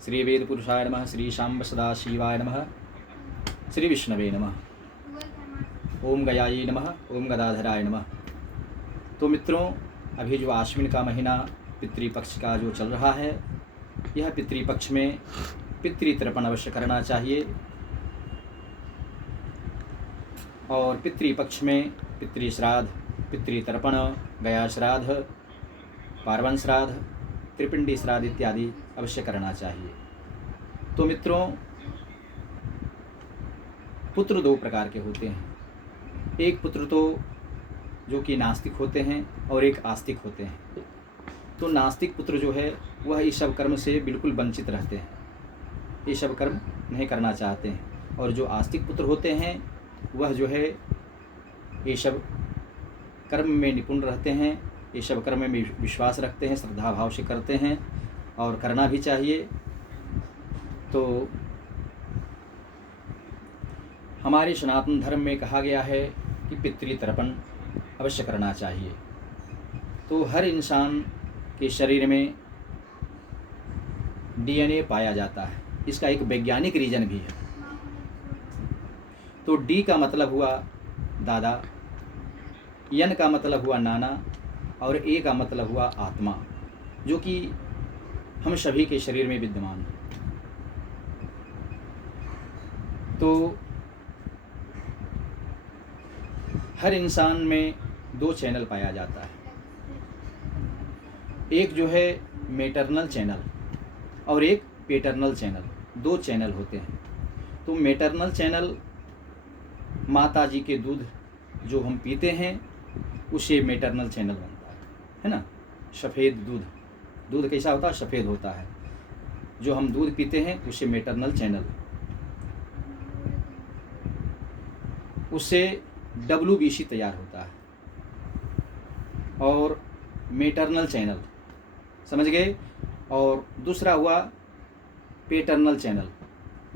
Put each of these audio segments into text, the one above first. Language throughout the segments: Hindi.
श्री वेद पुरुषाय नमः, श्री शाम्ब सदाशिवाय नमः, श्री विष्णवे नमः, ओम गयाई नमः, ओम गदाधराय नमः। तो मित्रों, अभी जो आश्विन का महीना पितृपक्ष का जो चल रहा है, यह पितृपक्ष में पितृतर्पण अवश्य करना चाहिए। और पितृपक्ष में पितृश्राद्ध, पितृतर्पण, गया श्राद्ध, पार्वन श्राद्ध, त्रिपिंडी श्राद्ध इत्यादि अवश्य करना चाहिए। तो मित्रों, पुत्र दो प्रकार के होते हैं। एक पुत्र तो जो कि नास्तिक होते हैं और एक आस्तिक होते हैं। तो नास्तिक पुत्र जो है वह ये सब कर्म से बिल्कुल वंचित रहते हैं, ये सब कर्म नहीं करना चाहते हैं। और जो आस्तिक पुत्र होते हैं वह जो है ये सब कर्म में निपुण रहते हैं, ये सब कर्म में विश्वास रखते हैं, श्रद्धा भाव से करते हैं और करना भी चाहिए। तो हमारे सनातन धर्म में कहा गया है कि पितृतर्पण अवश्य करना चाहिए। तो हर इंसान के शरीर में डीएनए पाया जाता है, इसका एक वैज्ञानिक रीजन भी है। तो डी का मतलब हुआ दादा, एन का मतलब हुआ नाना और ए का मतलब हुआ आत्मा, जो कि हम सभी के शरीर में विद्यमान है। तो हर इंसान में दो चैनल पाया जाता है, एक जो है मैटरनल चैनल और एक पैटर्नल चैनल, दो चैनल होते हैं। तो मैटरनल चैनल माता जी के दूध जो हम पीते हैं उसे मैटरनल चैनल बनता है ना। सफ़ेद दूध, दूध कैसा होता है? सफ़ेद होता है। जो हम दूध पीते हैं उसे मैटरनल चैनल, उससे WBC तैयार होता है। और मैटरनल चैनल, समझ गए। और दूसरा हुआ पैटर्नल चैनल,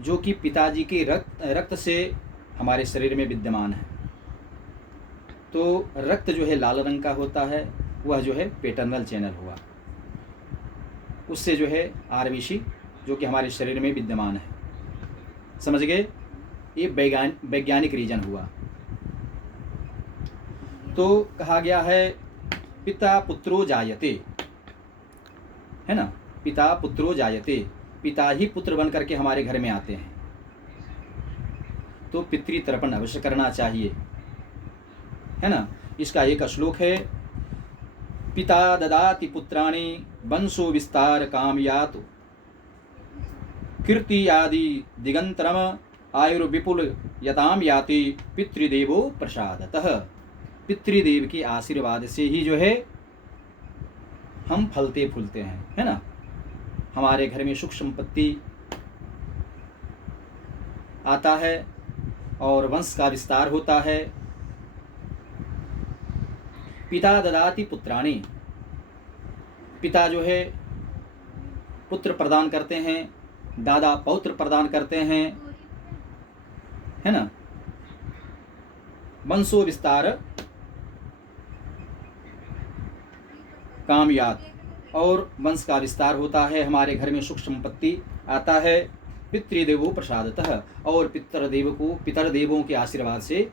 जो कि पिताजी के रक्त से हमारे शरीर में विद्यमान है। तो रक्त जो है लाल रंग का होता है, वह जो है पैटर्नल चैनल हुआ। उससे जो है RBC जो कि हमारे शरीर में विद्यमान है, समझ गए। ये वैज्ञानिक रीजन हुआ। तो कहा गया है पिता पुत्रो जायते, है ना। पिता पुत्रो जायते, पिता ही पुत्र बन करके हमारे घर में आते हैं। तो पितृतर्पण अवश्य करना चाहिए, है ना। इसका एक श्लोक है, पिता ददाति पुत्राणि वंशो विस्तार कामयातु कीर्ति आदि दिगंतरम आयुर्विपुल यताम याति पितृदेवो प्रसादतः। पितृदेव के आशीर्वाद से ही जो है हम फलते फूलते हैं, है ना। हमारे घर में सुख संपत्ति आता है और वंश का विस्तार होता है। पिता ददाति पुत्राणि, पिता जो है पुत्र प्रदान करते हैं, दादा पौत्र प्रदान करते हैं, है ना। वंशो विस्तार कामयात, और वंश का विस्तार होता है, हमारे घर में सुख संपत्ति आता है। पितृदेवो प्रसादतः, और पितरदेवों के आशीर्वाद से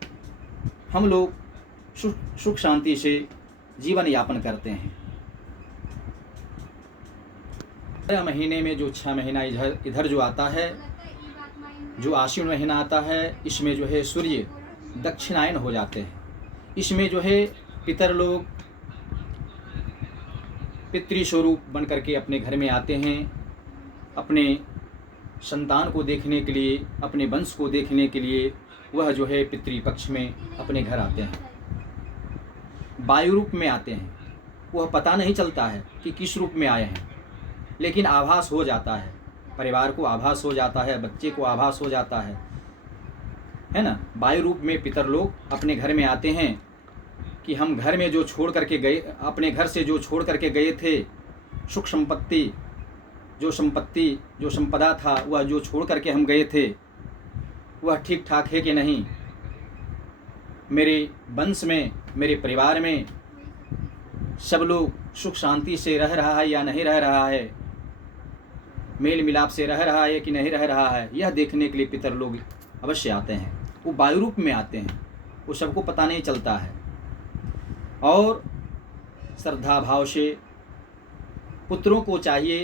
हम लोग सुख शांति से जीवन यापन करते हैं। महीने में जो 6 महीना इधर जो आता है, जो आश्विन महीना आता है, इसमें जो है सूर्य दक्षिणायन हो जाते हैं। इसमें जो है पितर लोग पितृस्वरूप बन करके अपने घर में आते हैं, अपने संतान को देखने के लिए, अपने वंश को देखने के लिए वह जो है पितृपक्ष में अपने घर आते हैं। वायु रूप में आते हैं, वह पता नहीं चलता है कि किस रूप में आए हैं, लेकिन आभास हो जाता है, परिवार को आभास हो जाता है, बच्चे को आभास हो जाता है ना। वायु रूप में पितर लोग अपने घर में आते हैं कि हम घर में जो छोड़ करके गए, अपने घर से जो छोड़ करके गए थे, सुख संपत्ति जो संपदा था, वह जो छोड़ करके हम गए थे, वह ठीक ठाक है कि नहीं, मेरे वंश में, मेरे परिवार में सब लोग सुख शांति से रह रहा है या नहीं रह रहा है, मेल मिलाप से रह रहा है कि नहीं रह रहा है, यह देखने के लिए पितर लोग अवश्य आते हैं। वो वायु रूप में आते हैं, वो सबको पता नहीं चलता है। और श्रद्धा भाव से पुत्रों को चाहिए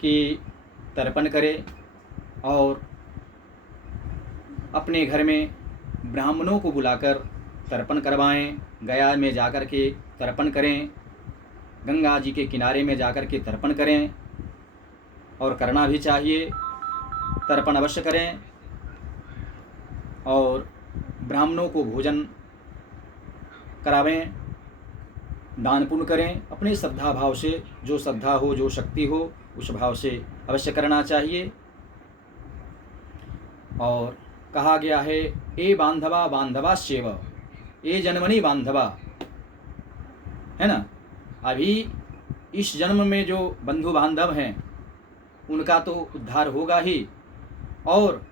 कि तर्पण करें और अपने घर में ब्राह्मणों को बुलाकर तर्पण करवाएं। गया में जाकर के तर्पण करें, गंगा जी के किनारे में जाकर के तर्पण करें, और करना भी चाहिए। तर्पण अवश्य करें और ब्राह्मणों को भोजन करावें, दान पुण्य करें। अपने श्रद्धा भाव से, जो श्रद्धा हो, जो शक्ति हो, उस भाव से अवश्य करना चाहिए। और कहा गया है, ए बांधवा बांधवाश्चैव, ए जन्मनि बांधवा, है ना। अभी इस जन्म में जो बंधु बांधव हैं उनका तो उद्धार होगा ही, और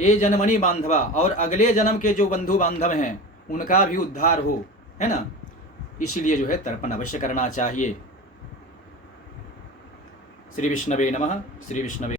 ए जन्मनि बांधवा, और अगले जन्म के जो बंधु बांधव हैं उनका भी उद्धार हो, है ना। इसीलिए जो है तर्पण अवश्य करना चाहिए। श्री विष्णवे नमः। श्री विष्णवे।